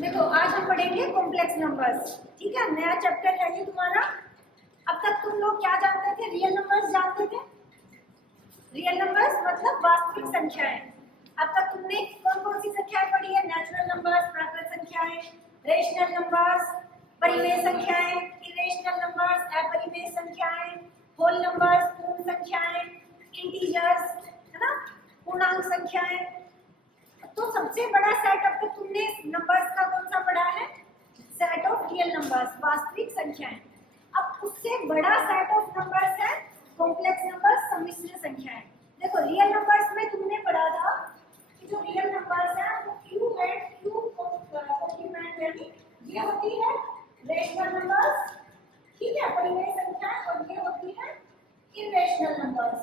देखो आज हम पढ़ेंगे कॉम्प्लेक्स नंबर्स। ठीक है, नया चैप्टर है ये तुम्हारा। अब तक तुम लोग क्या जानते थे? रियल नंबर्स जानते थे। रियल नंबर्स मतलब वास्तविक संख्याएं। अब तक तुमने कौन कौन सी संख्याएं पढ़ी है? नेचुरल नंबर्स, प्राकृत संख्याएं, रेशनल नंबर्स, परिमेय संख्याएं, इरेशनल नंबर्स, अपरिमेय संख्याएं, होल नंबर्स, पूर्ण संख्याएं, इंटीजर्स, है ना, पूर्णांक संख्याएं। तो सबसे बड़ा सेट अब तक तुमने नंबर्स का कौन सा पढ़ा है? सेट ऑफ रियल नंबर्स, वास्तविक संख्याएं। अब उससे बड़ा सेट ऑफ नंबर्स है कॉम्प्लेक्स नंबर्स, सम्मिश्र संख्याएं। देखो रियल नंबर्स में तुमने पढ़ा था कि जो रियल नंबर्स है वो क्यू है, क्यू कॉम्प्लीमेंट यानी ये होती है रेशनल नंबर्स, ठीक है, परिमेय संख्याएं, और ये होती है इरेशनल नंबर्स।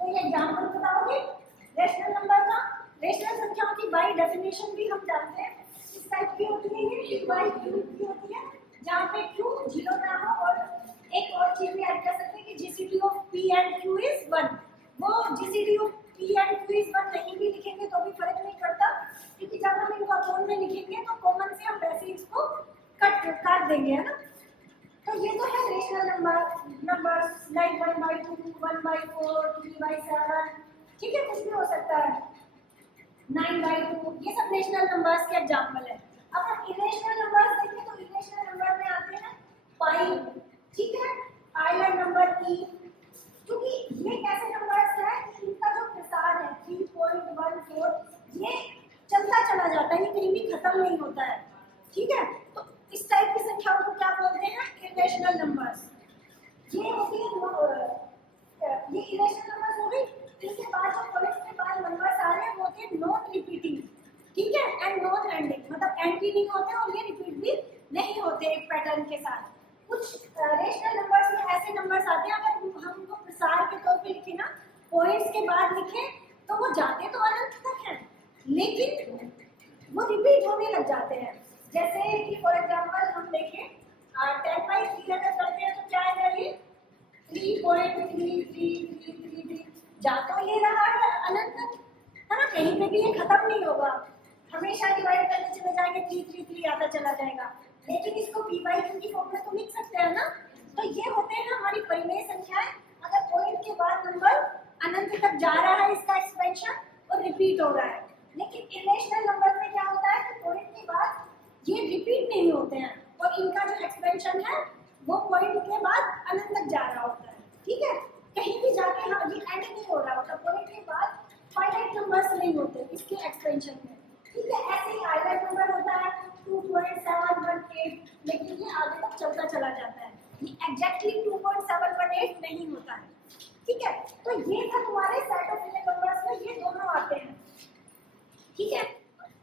तो ये एग्जांपल बताओगे रेशनल नंबर का? रेशनल संख्याओं की बाय डेफिनेशन भी हम जानते हैं। इस टाइप की होती है ये p बाई q की होती है, जहाँ पे q जीरो ना हो। और एक और चीज भी ऐड कर सकते हैं कि GCD of p and q is 1। वो GCD of p and q is 1 नहीं भी लिखेंगे तो भी फर्क नहीं पड़ता, क्योंकि जब हम इनको अपोन में लिखेंगे तो कॉमन से हम वैसे इसको काट देंगे, है ना। तो ये तो है रेशनल नंबर्स लाइक 1/2, 1/4, 3/7, ठीक है, कुछ भी हो सकता है, 9/2, ये सब रेशनल नंबर्स के एग्जांपल है। अब हम इरेशनल नंबर्स देखें तो इरेशनल नंबर में आते हैं पाई, ठीक है, आइलैंड नंबर ई। क्योंकि ये कैसे नंबर्स हैं कि इनका जो प्रसार है 3.14 ये चलता चला जाता है, ये कहीं भी खत्म नहीं होता है, ठीक है। तो इस टाइप की संख्याओं को क्या बोलते हैं? Irrational numbers. ये होती है ये इरेशनल नंबर्स हो गई। इसके बाद जो कॉलेज के बाद नंबर्स आ रहे हैं वो होते हैं नॉन रिपीटिंग, ठीक है, एंड नॉन एंडिंग, मतलब एंड भी नहीं होते और ये रिपीट भी नहीं होते एक पैटर्न के साथ। कुछ रेशनल नंबर्स में ऐसे नंबर्स आते हैं, अगर हम उनको प्रसार के तौर पे लिखे ना, पॉइंट्स के बाद लिखे, तो वो जाते तो अनंत तक हैं लेकिन वो रिपीट होने लग जाते हैं। जैसे कि फॉर एग्जांपल हम देखें 10/3 अगर करते हैं तो क्या आएगा? ये 3.3333 जा तो ये रहा है अनंत तक, है ना, कहीं पे भी ये खत्म नहीं होगा, हमेशा डिवाइड करके चले जाएंगे, 333 आता चला जाएगा। लेकिन इसको p/q की फॉर्म में तो लिख सकते हैं ना। तो ये होते हैं हमारी परिमेय संख्याएं। अगर पॉइंट के बाद नंबर अनंत तक जा रहा है, इसका एक्सपेंशन और रिपीट हो रहा है। लेकिन इरेशनल नंबर में क्या होता है कि पॉइंट के बाद ये रिपीट नहीं होते हैं और इनका जो एक्सपेंशन है वो पॉइंट के बाद अनंत तक जा रहा होता है, ठीक है, कहीं भी जाके हाँ ये एंड नहीं हो रहा होता, पॉइंट के बाद फाइनाइट नंबर्स नहीं होते इसके एक्सपेंशन में, ठीक है। ऐसे ही आइलैंड नंबर होता है 2.718, लेकिन ये आगे तक चलता चला जाता है, ये एग्जैक्टली 2.718 नहीं होता है, ठीक है। तो ये था तुम्हारे सेट ऑफ रियल नंबर्स में ये दोनों आते हैं, ठीक है।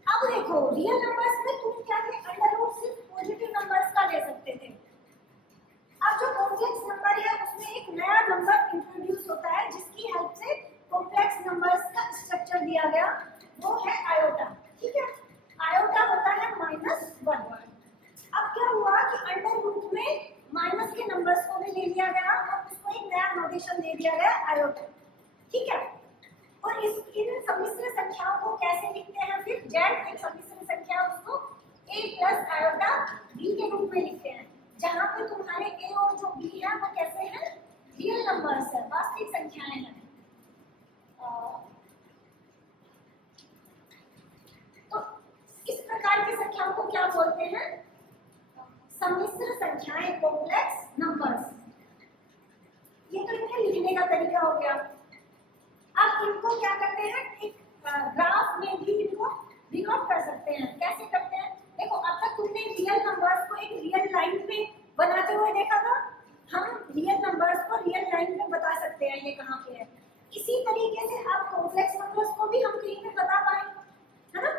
अब देखो रियल नंबर्स में तुम क्या थे? अंडर रूट सिर्फ पॉजिटिव नंबर्स का ले सकते थे। अब जो कॉम्प्लेक्स नंबर है उसमें एक नया नंबर इंट्रोड्यूस होता है जिसकी हेल्प से कॉम्प्लेक्स नंबर्स का स्ट्रक्चर दिया गया, वो है आयोटा, ठीक है। आयोटा होता है -1। अब क्या हुआ कि अंडर रूट में माइनस के नंबर्स को भी ले लिया गया और उसको एक नया नोटेशन दे दिया गया आयोटा, ठीक है। और इन सम्मिश्र संख्याओं को कैसे लिखते हैं? फिर जेड एक सम्मिश्र संख्या उसको a प्लस आयोटा b के रूप में लिखते हैं, जहां पे तुम्हारे a और जो b है वो कैसे हैं? रियल नंबर्स है, वास्तविक संख्याएं हैं। तो इस प्रकार की संख्याओं को क्या बोलते हैं? सम्मिश्र संख्याएं, कॉम्प्लेक्स नंबर्स। ये तो इनके लिखने का तरीका हो गया। अब इनको क्या करते हैं? एक ग्राफ में भी इनको डिनोट कर सकते हैं। कैसे करते हैं? देखो अब तक तुमने रियल नंबर्स को एक रियल लाइन पे बनाते हुए देखा था, हम रियल नंबर्स को रियल लाइन पे बता सकते हैं ये कहाँ पे है। इसी तरीके से आप कॉम्प्लेक्स नंबर्स को भी हम कहीं पे बता पाएंगे, है ना।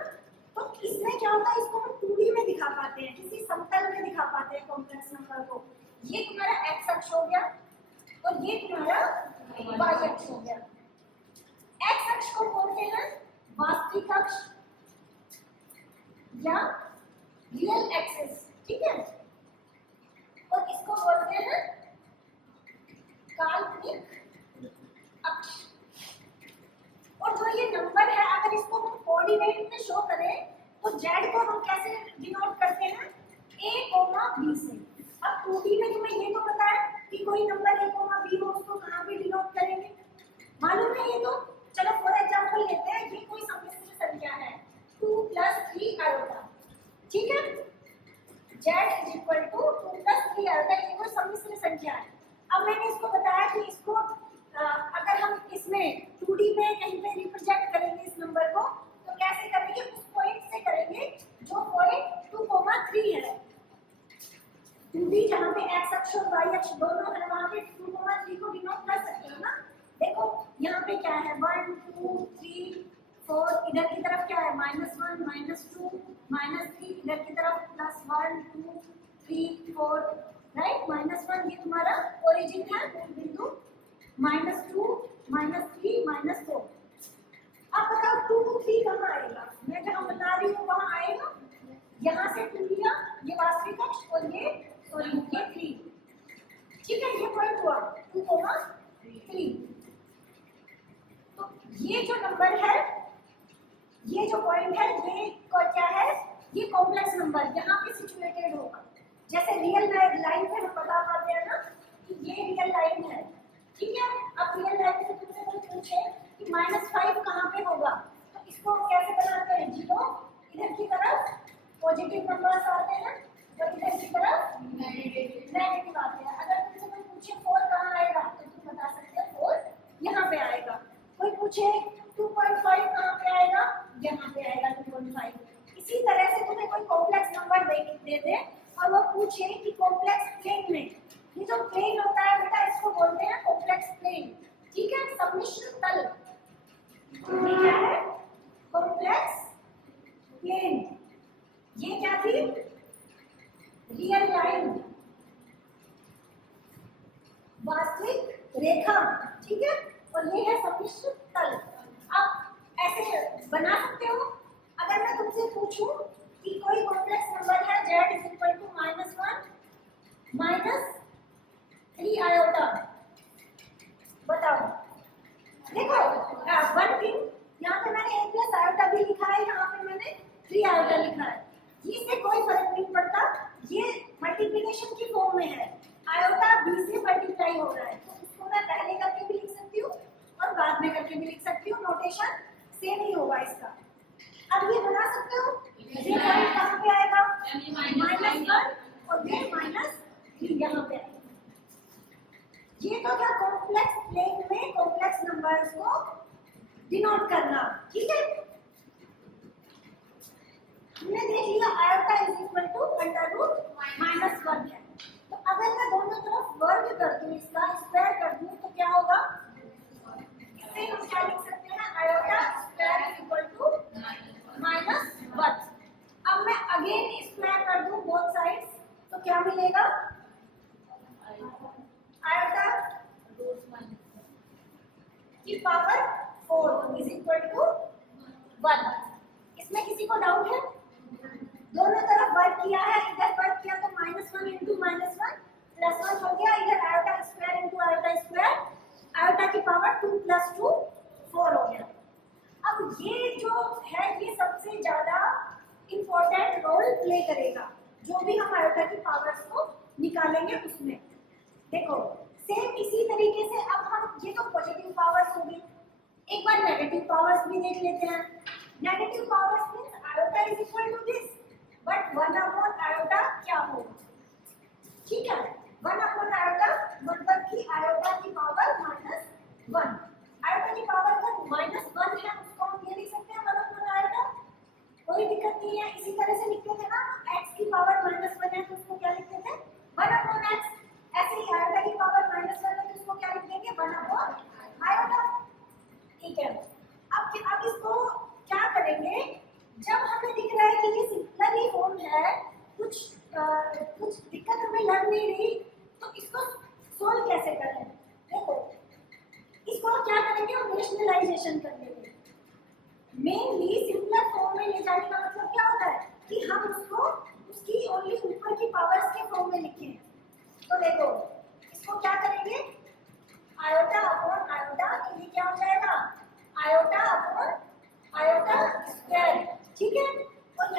तो इसमें क्या होता है? इसको हम 2D में दिखा पाते हैं, किसी समतल में दिखा पाते हैं कॉम्प्लेक्स नंबर को। ये तुम्हारा एक्स अक्ष हो गया और ये तुम्हारा वाई अक्ष हो गया। एक्स अक्ष को बोलते हैं वास्तविक अक्ष या रियल एक्सिस, ठीक है, और इसको बोलते हैं काल्पनिक अक्ष। और जो ये नंबर है अगर इसको हम कोऑर्डिनेट में शो करें तो जेड को हम कैसे डिनोट करते हैं, ए कोमा बी से। अब 2D में तुम्हें ये तो पता है कि कोई नंबर ए कोमा बी हो उसको कहाँ पे डिनोट करेंगे, मालूम है ये तो। चलो फॉर एग्जांपल लेते हैं, ये कोई सम्मिश्र संख्या है 2 + 3 आयोटा, ठीक है। z = 2 + 3 आयोटा, ये कोई सम्मिश्र संख्या है। अब मैंने इसको बताया कि इसको अगर हम इसमें 2D में कहीं पे रिप्रेजेंट करेंगे इस नंबर को, तो कैसे करेंगे, उस पॉइंट से करेंगे जो पॉइंट 2, 3 है। 2D जहाँ पे x अक्ष और y अक्ष दोनों है, वहाँ पे 2, 3 को डिनोट कर सकते हो ना। देखो यहाँ पे क्या है, 1, 2, 3, 4, इधर की तरफ क्या है, -1, -2, -3, इधर की तरफ +1, 2, 3, 4, राइट। -1 ये तुम्हारा ओरिजिन है, मूल बिंदु, -2, -3, -4। अब बताओ 2, 3 कहाँ आएगा, मैं जहाँ बता रही हूँ वहाँ आएगा, यहाँ से 2 लिया, ये वास्तविक अक्ष और ये सॉरी ये 3, ठीक है, ये पॉइंट हुआ 2, 3। तो ये जो नंबर है, ये जो पॉइंट है, ये क्या है, ये कॉम्प्लेक्स नंबर यहाँ पे सिचुएटेड होगा। जैसे रियल लाइन पे हम बता पाते हैं ना कि ये रियल लाइन है, ठीक है। अब रियल लाइन से तुमसे कोई पूछे कि -5 कहाँ पे होगा, तो इसको कैसे बनाते हैं, 0 इधर की तरफ पॉजिटिव नंबर्स आते हैं और इधर की तरफ नेगेटिव आते हैं। अगर तुमसे कोई पूछे 4 कहाँ आएगा, तो तुम बता सकते हो 4 यहाँ पे आएगा। कोई पूछे 2.5 कहाँ पे आएगा, यहाँ पे आएगा 2.5। इसी तरह से तुम्हें कोई कॉम्प्लेक्स नंबर दे दे और वो पूछे कि कॉम्प्लेक्स प्लेन में, ये जो प्लेन होता है बेटा इसको बोलते हैं कॉम्प्लेक्स प्लेन, ठीक है, सम्मिश्र तल। ये क्या है, कॉम्प्लेक्स प्लेन। ये क्या थी, रियल लाइन, वास्तविक रेखा, ठीक है, और ये है सम्मिश्र तल। आप ऐसे बना सकते हो। अगर मैं तुमसे पूछूं कि कोई कॉम्प्लेक्स नंबर है z = -1 -3 आयोटा, बताओ। देखो 1 थिंग, यहाँ पे मैंने a+ आयोटा भी लिखा है, यहाँ पे मैंने 3 आयोटा लिखा है, इससे कोई फर्क नहीं पड़ता, ये मल्टीप्लिकेशन की फॉर्म में है, आयोटा b से मल्टीप्लाई हो रहा है, तो इसको मैं पहले करके भी लिख सकती हूँ और बाद में करके भी लिख सकती हूँ, नोटेशन सेम ही होगा इसका। अब ये बना सकते हो, ये पॉइंट कहाँ पे आएगा, -1 और ये -3 यहाँ पे आएगा। ये तो था कॉम्प्लेक्स प्लेन में कॉम्प्लेक्स नंबर्स को डिनोट करना, ठीक है। हमने देख लिया आयोटा = √-1 है। तो अगर मैं दोनों तरफ वर्ग कर दूं, इसका स्क्वायर कर दूं, तो क्या होगा, इससे हम क्या लिख सकते हैं, आयोटा स्क्वायर = -1। अब मैं अगेन स्क्वायर कर दूं बोथ साइड्स, तो क्या मिलेगा, आयोटा की पावर 4 = 1। इसमें किसी को डाउट है, दोनों तरफ वर्ग किया है, इधर वर्ग किया तो -1 × -1 +1 हो गया, इधर iota square × iota square, iota की पावर 2 + 2 4 हो गया। अब ये जो है ये सबसे ज्यादा इंपॉर्टेंट रोल प्ले करेगा, जो भी हम आयोटा की पावर्स को निकालेंगे उसमें। देखो सेम इसी तरीके से अब हम, ये तो पॉजिटिव पावर्स होगी, एक बार नेगेटिव पावर्स भी देख लेते हैं। Negative powers means iota = this, but 1 iota क्या होगा, ठीक है, 1 आयोटा मतलब कि आयोटा की पावर -1। आयोटा की पावर अगर -1 है उसको हम ये लिख सकते हैं 1 आयोटा, कोई दिक्कत नहीं है। इसी तरह से लिखते थे ना, x की पावर -1 है तो उसको क्या लिखते थे, 1/x। ऐसे ही आयोटा की पावर -1 है तो उसको क्या लिख देंगे, 1 आयोटा, ठीक है। अब इसको क्या करेंगे, जब हमें दिख रहा है कि ये सिंपल ही फॉर्म है, कुछ दिक्कत हमें लग नहीं रही, तो इसको सोल्व कैसे करें। देखो इसको क्या करेंगे, हम रेशनलाइजेशन कर लेंगे। मेनली सिंपल फॉर्म में ले जाने का मतलब क्या होता है कि हम उसको उसकी ओनली ऊपर की पावर्स के फॉर्म में लिखें। तो देखो इसको क्या करेंगे, आयोटा अपॉन आयोटा, तो ये क्या हो जाएगा, आयोटा अपॉन आयोटा स्क्वायर, ठीक है। और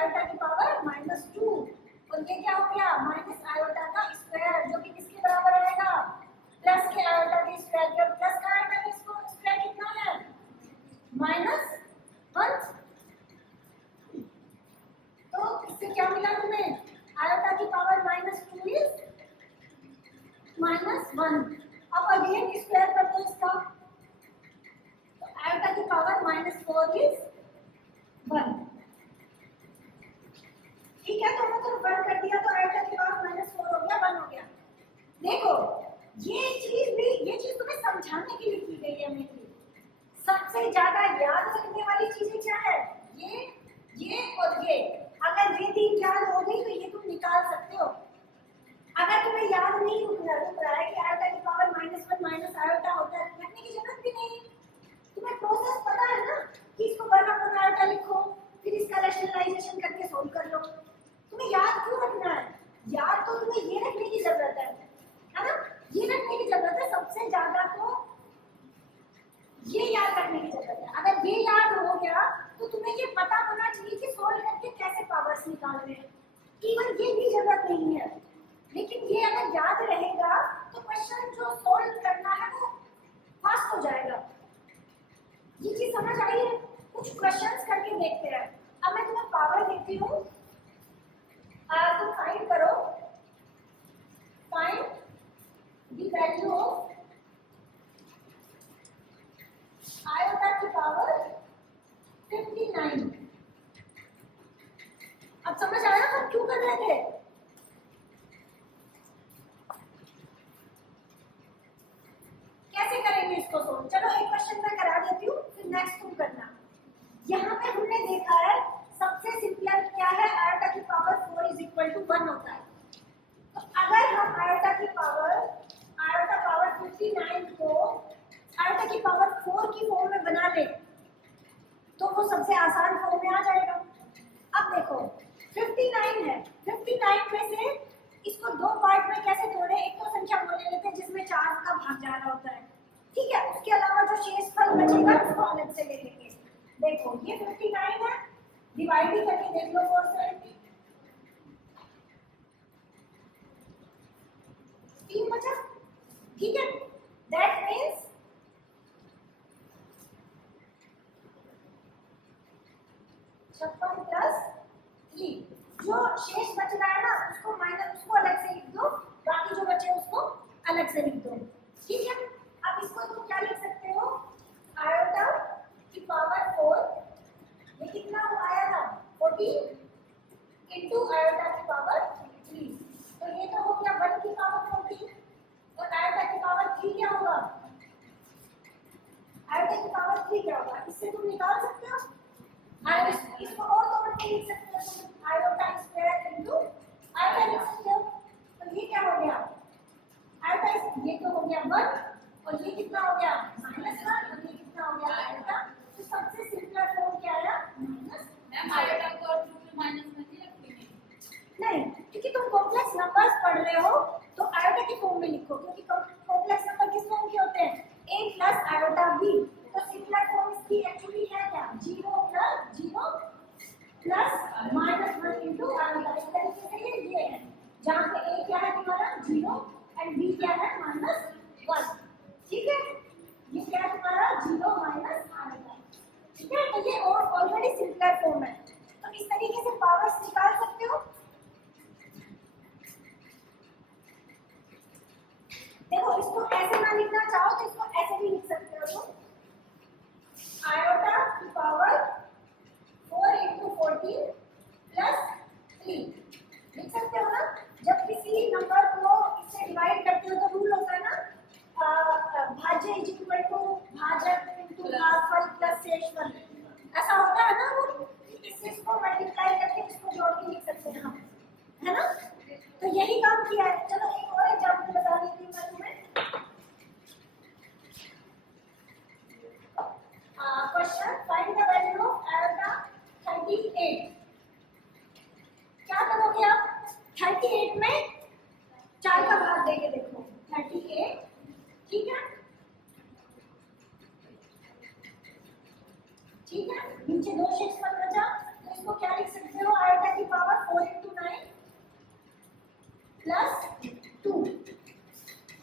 आयोटा की पावर -2 और ये क्या हो गया माइनस आयोटा का स्क्वायर जो कि किसके बराबर आएगा प्लस के आयोटा के स्क्वायर के प्लस का आयोटा का स्क्वायर कितना है -1 तो इससे क्या मिला तुम्हें आयोटा की पावर -2 इज -1 अब अगेन स्क्वायर कर दो इसका तो आयोटा की पावर -4 इज 1 ठीक है तो हमने तो 1 कर दिया तो आयोटा की पावर -4 हो गया 1 हो गया देखो ये चीज तुम्हें समझाने के लिए की गई है मेरी सबसे ज्यादा याद रखने वाली चीजें क्या है ये और ये अगर ये तीन याद हो गई तो ये तुम निकाल सकते हो अगर तुम्हें याद नहीं रुक रहा है कि आयोटा की पावर -1 माइनस आयोटा होता है रखने की जरूरत भी नहीं तुम्हें प्रोसेस पता है ना कि इसको 1 आयोटा लिखो फिर इसका रैशनलाइजेशन करके सोल्व कर लो तुम्हें याद क्यों रखना है याद तो तुम्हें ये रखने की जरूरत है ना ये रखने की जरूरत है सबसे ज्यादा तो ये याद रखने की जरूरत है अगर ये याद हो गया तो तुम्हें ये पता होना चाहिए कि सोल्व करके कैसे पावर्स निकालने हैं इवन ये भी जरूरत नहीं है लेकिन ये अगर याद रहेगा तो क्वेश्चन जो सोल्व करना है वो फास्ट हो जाएगा ये चीज समझ आई है कुछ क्वेश्चंस करके देखते हैं अब मैं तुम्हें पावर देती हूँ तुम फाइंड करो find the value of iota की पावर 59 अब समझ आया हम क्यों कर रहे थे कैसे करेंगे इसको सोल्व चलो एक क्वेश्चन मैं करा देती हूँ फिर नेक्स्ट तुम करना यहाँ पे हमने देखा है सबसे सिंपल क्या है आयोटा की पावर 4 इज इक्वल टू 1 होता है तो अगर हम आयोटा पावर 59 को आयोटा की पावर 4 की फॉर्म में बना ले तो वो सबसे आसान फॉर्म में आ जाएगा अब देखो 59 है 59 में से इसको दो पार्ट में कैसे तोड़े एक तो संख्या वो ले लेते हैं जिसमें 4 का भाग जा रहा होता है ठीक है उसके अलावा जो शेषफल बचेगा उसको अलग से ले लेंगे देखो ये 59 है डिवाइड ही करके देख लो 4 से 3 बचा ठीक है दैट मींस छप्पन प्लस 3 जो शेष बच रहा है ना उसको माइनस उसको अलग से लिख दो बाकी जो बचे उसको अलग से लिख दो ठीक है अब इसको तुम क्या लिख सकते हो आयोटा की पावर 4 ये कितना आया था 14 इंटू आयोटा की पावर 3 तो ये तो हो गया 1 की पावर 14 और आयोटा की पावर 3 क्या होगा आयोटा की पावर 3 क्या होगा इससे तुम निकाल सकते हो इसको और तोड़ के लिख सकते हो तुम आयोटा स्क्वायर इनटू आयोटा लिख सकते हो तो ये क्या हो गया आयोटा ये तो हो गया 1 और ये कितना हो गया -1 और ये कितना हो गया आयोटा तो सबसे सिंपल फॉर्म क्या आया मैम आयोटा को और टू माइनस में नहीं रखेंगे नहीं क्योंकि तुम कॉम्प्लेक्स नंबर्स पढ़ रहे हो तो आयोटा की फॉर्म में लिखो क्योंकि कॉम्प्लेक्स नंबर किस फॉर्म के होते हैं a प्लस आयोटा b तो सिंपल फॉर्म इसकी एक्चुअली है क्या 0 प्लस -1 इंटू आयोटा इस तरीके से ये दिए हैं जहाँ पे a क्या है तुम्हारा 0 एंड b क्या है -1 ठीक है ये क्या है तुम्हारा 0 माइनस आयोटा ठीक है तो ये और ऑलरेडी सिंपल फॉर्म है तो इस तरीके से पावर्स निकाल सकते हो देखो इसको ऐसे ना लिखना चाहो तो इसको ऐसे भी लिख सकते हो तुम आयोटा की पावर 4 इंटू 14 प्लस 3 लिख सकते हो ना जब किसी नंबर को इससे डिवाइड करते हो तो रूल होता है ना भाज्य इज इक्वल टू भाजक इंटू भागफल प्लस शेषफल ऐसा होता है ना रूल इसको मल्टीप्लाई करके इसको जोड़ के लिख सकते हैं हम है ना तो यही काम किया है चलो एक और एग्जांपल बता देती हूँ मैं तुम्हें question find the value of iota 38 क्या करोगे आप 38 में 4 का भाग देके देखो 38 ठीक है नीचे 2 शेषफल बचा तो इसको क्या लिख सकते हो, आयोटा की पावर 4 into 9 प्लस 2,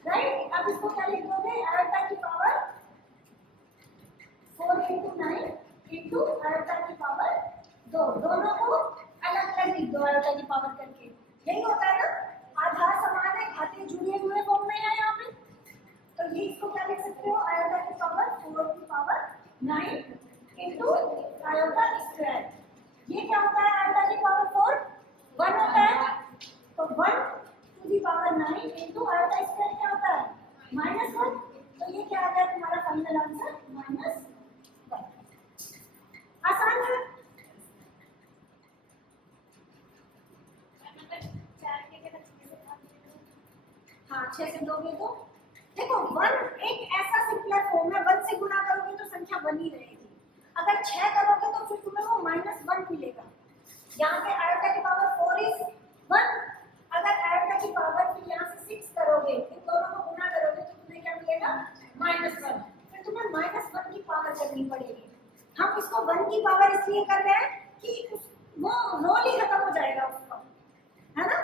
राइट। अब इसको क्या लिख दोगे, आयोटा की पावर 4 into 9 into आयोटा की पावर 2, दोनों को अलग अलग लिख दो आयोटा की पावर करके। यही होता है ना, आधार समान है, घाते जुड़े हुए फॉर्म में है यहाँ पे। तो ये इसको क्या लिख सकते हो, आयोटा की पावर 4 की पावर 9 into आयोटा स्क्वायर। ये क्या होता है, आयोटा की पावर 4 1 होता है, तो 1 to the power 9 into iota square क्या होता है, -1। तो ये क्या आ गया तुम्हारा फाइनल आंसर, -1। आसान है। हाँ 6 से दोगे तो देखो 1 एक ऐसा सिंपलर फॉर्म है, 1 से गुणा करोगे तो संख्या 1 ही रहेगी। अगर 6 करोगे तो फिर तुम्हें वो -1 मिलेगा। यहाँ पे आयोटा की पावर 4 इज 1, अगर आयोटा की पावर फिर यहाँ से 6 करोगे, इन दोनों को गुणा करोगे तो तुम्हें क्या मिलेगा, -1। फिर तुम्हें -1 की पावर करनी पड़ेगी। हम इसको 1 की पावर इसलिए कर रहे हैं कि वो रोल ही खत्म हो जाएगा उसका, है ना।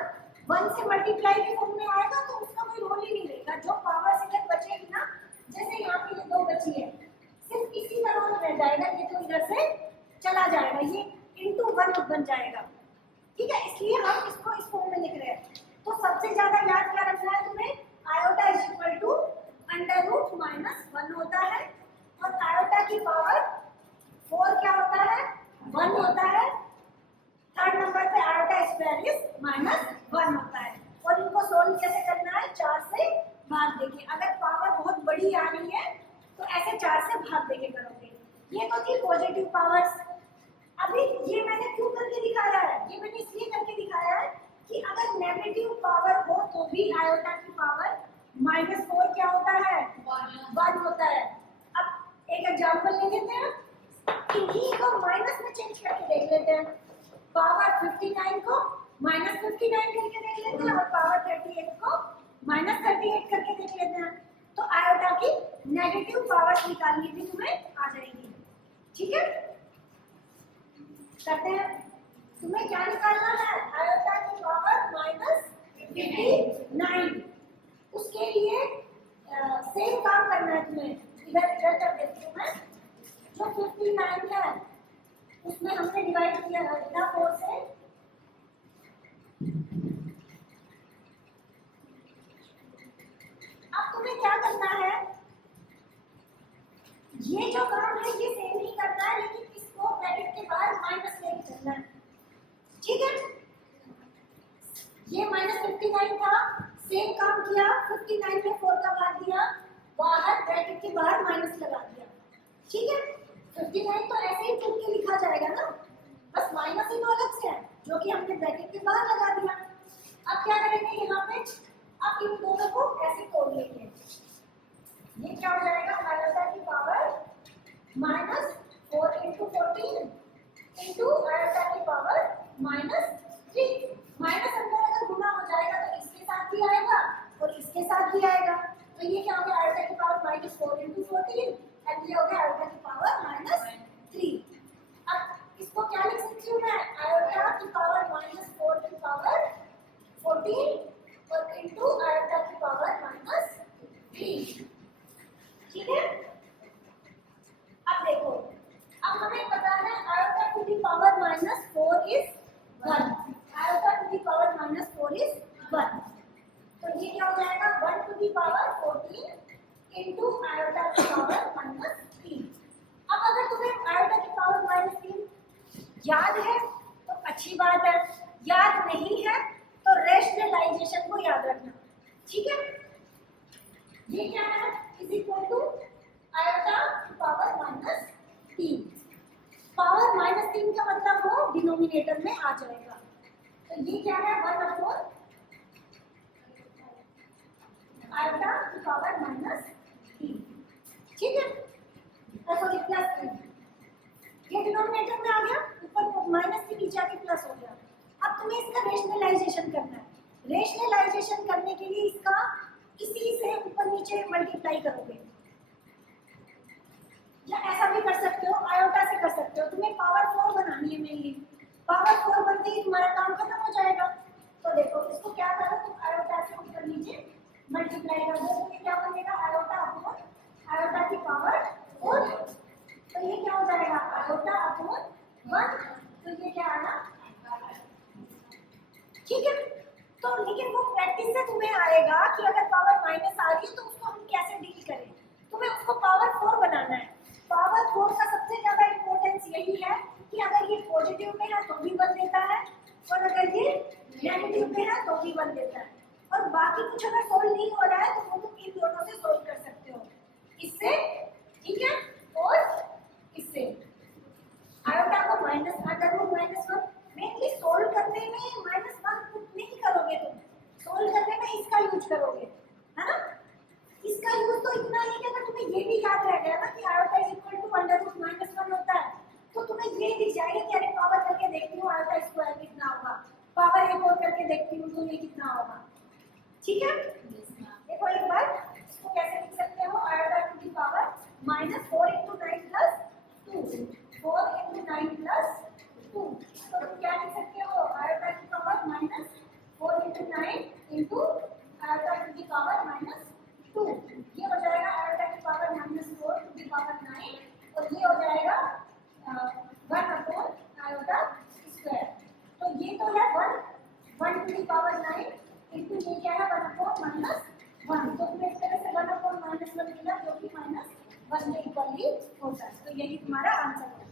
1 से मल्टीप्लाई के फॉर्म में आएगा तो उसका कोई रोल ही नहीं रहेगा। जो पावर सेकंड बचेगी ना, जैसे यहाँ पे ये 2 बची है, सिर्फ इसी का रोल रह जाएगा, ये तो इधर से चला जाएगा, ये इनटू 1 बन जाएगा, ठीक है। इसलिए हम इसको इस फॉर्म में लिख रहे हैं। तो सबसे ज्यादा याद क्या रखना है तुम्हें, आयोटा इज इक्वल टू √-1 होता है, और आयोटा की पावर 4 क्या होता है, 1 होता है। थर्ड नंबर पे आयोटा स्क्वायर इज -1 होता है। और इनको सोल्व कैसे करना है, 4 से भाग देके। अगर पावर बहुत बड़ी आ रही है तो ऐसे 4 से भाग देके करोगे। ये तो थी पॉजिटिव पावर्स। अभी ये मैंने क्यों करके दिखाया है, ये मैंने इसलिए करके दिखाया है कि अगर नेगेटिव पावर हो तो भी आयोटा की पावर -4 क्या होता है, 1 होता है। अब एक एग्जांपल ले लेते हैं, इन्हीं को माइनस में चेंज करके देख लेते हैं। पावर 59 को -59 करके देख लेते हैं, और पावर 38 को -38 करके देख लेते हैं। तो आयोटा की नेगेटिव पावर निकालनी भी तुम्हें आ जाएगी, ठीक है। करते हैं, तुम्हें क्या निकालना है, आयोटा की पावर -59। उसके लिए सेम काम करना है तुम्हें। इधर इधर कर देती हूँ मैं। जो 59 है उसमें हमने डिवाइड किया है 4 से। अब तुम्हें क्या करना है, ये जो काम है ये सेम ही करना है, लेकिन इसको ब्रैकेट के बाहर माइनस लेके चलना है, ठीक है। ये -59 था, सेम काम किया, 59 में 4 का भाग दिया, बाहर ब्रैकेट के बाहर माइनस लगा दिया, ठीक है। 59 तो ऐसे ही चुन के लिखा जाएगा ना, बस माइनस ही तो अलग से है, जो कि हमने ब्रैकेट के बाहर लगा दिया। अब क्या करेंगे यहाँ पे, अब इन दोनों को ऐसे तोड़ लेंगे। ये क्या हो जाएगा, आयोटा की पावर -4 into 14 into आयोटा की पावर -3। माइनस अंदर अगर गुना हो जाएगा तो इसके साथ भी आएगा और इसके साथ भी आएगा। तो ये क्या हो गया, आयोटा की पावर -4 into 14, और ये हो गया आयोटा की पावर -3। अब इसको क्या लिख सकती हूँ मैं, आयोटा की पावर -4 की पावर 14 और इंटू आयोटा की पावर -3, ठीक है। अब देखो, अब हमें पता है iota to the power -4 is 1, iota to the power -4 is 1। तो ये क्या हो जाएगा, 1 to the power 14 into iota की पावर -3। अब अगर तुम्हें आयोटा की पावर -3 याद है तो अच्छी बात है, याद नहीं है तो रेशनलाइजेशन को याद रखना, ठीक है। ये क्या है, इज इक्वल टू आयोटा की पावर -3। पावर -3 का मतलब वो डिनोमिनेटर में आ जाएगा। तो ये क्या है, 1/4 आयोटा की पावर -3, ठीक है। सॉरी +3, ये डिनोमिनेटर में आ गया, ऊपर माइनस के नीचे आके प्लस हो गया। अब तुम्हें इसका रेशनलाइजेशन करना है। रेशनलाइजेशन करने के लिए इसका इसी से ऊपर नीचे मल्टीप्लाई करोगे, या ऐसा भी कर सकते हो, आयोटा से कर सकते हो। तुम्हें पावर 4 बनानी है मेनली, आयोटा अपॉन 1, तो ये क्या आया, ठीक है। तो लेकिन वो प्रैक्टिस से तुम्हें आएगा कि अगर पावर माइनस आ रही है तो उसको हम कैसे डील करें। तुम्हें उसको पावर 4 बनाना है। पावर 4 का सबसे ज्यादा इंपॉर्टेंस यही है कि अगर ये पॉजिटिव में है तो भी 1 देता है और अगर ये नेगेटिव में है तो भी 1 देता है। और बाकी कुछ अगर सोल्व नहीं हो रहा है तो वो तुम इन दोनों से सोल्व कर सकते हो, इससे, ठीक है, और इससे। आयोटा को minus under root minus 1 mainly solve करने में -1 पुट नहीं करोगे तुम, सोल्व करने में इसका यूज करोगे, है ना। इसका यूज तो इतना ही कि अगर तुम्हें ये भी याद रह गया ना कि iota is equal to under root -1 होता है तो तुम्हें ये दिख जाएगा कि अरे पावर करके देखती हूँ आयोटा स्क्वायर कितना होगा, पावर एक और करके देखती हूँ तो ये कितना होगा, ठीक है। देखो एक बार इसको कैसे लिख सकते हो, आयोटा टू द पावर -4 × 9 + 2, 4 × 9 + 2, तो तुम क्या लिख सकते हो, आयोटा की power -4 × 9 × iota to the power -2, ये हो जाएगा आयोटा की पावर -4 टू द पावर 9 और ये हो जाएगा 1 अपॉन आयोटा स्क्वायर। तो ये तो है 1 टू द पावर 9 इनटू ये क्या है 1 अपॉन -1, तो तुम्हें इस तरह से 1 अपॉन -1 मिला जो कि -1 के इक्वली होता है। तो यही तुम्हारा आंसर है।